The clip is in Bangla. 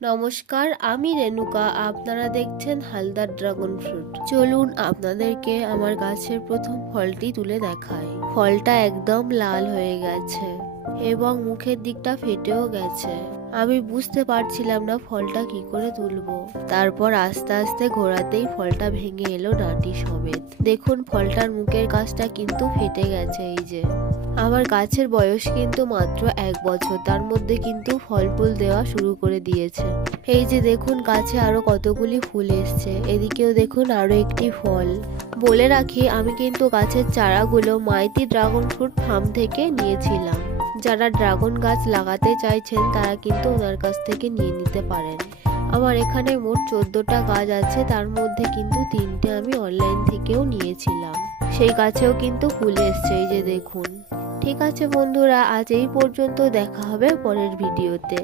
নমস্কার, আমি রেণুকা। আপনারা দেখছেন হালদার ড্রাগন ফ্রুট। চলুন আপনাদেরকে আমার গাছের প্রথম ফলটি তুলে দেখাই। ফলটা একদম লাল হয়ে গেছে এবং মুখের দিকটা ফেটেও গেছে। আমি বুঝতে পারছিলাম না ফলটা কি করে তুলবো। তারপর আস্তে আস্তে ঘোরাতেই ফলটা ভেঙে এলো ডাঁটি সমেত। দেখুন ফলটার মুখের কাছটা কিন্তু ফেটে গেছে। এই যে আমার গাছের বয়স কিন্তু মাত্র 1 বছর, তার মধ্যে কিন্তু ফল ফুল দেওয়া শুরু করে দিয়েছে। এই যে দেখুন গাছে আরো কতগুলি ফুল এসছে, এদিকেও দেখুন আরো একটি ফল। বলে রাখি, আমি কিন্তু গাছের চারাগুলো মাইতি ড্রাগন ফ্রুট ফার্ম থেকে নিয়েছিলাম। যারা ড্রাগন গাছ লাগাতে চাইছেন তারা কিন্তু ওনার কাছ থেকে নিয়ে নিতে পারেন। আমার এখানে মোট 14টা গাছ আছে, তার মধ্যে কিন্তু 3টে আমি অনলাইন থেকেও নিয়েছিলাম। সেই গাছেও কিন্তু ফুল এসছে, এই যে দেখুন। ঠিক আছে বন্ধুরা, আজ এই পর্যন্ত। দেখা হবে পরের ভিডিওতে।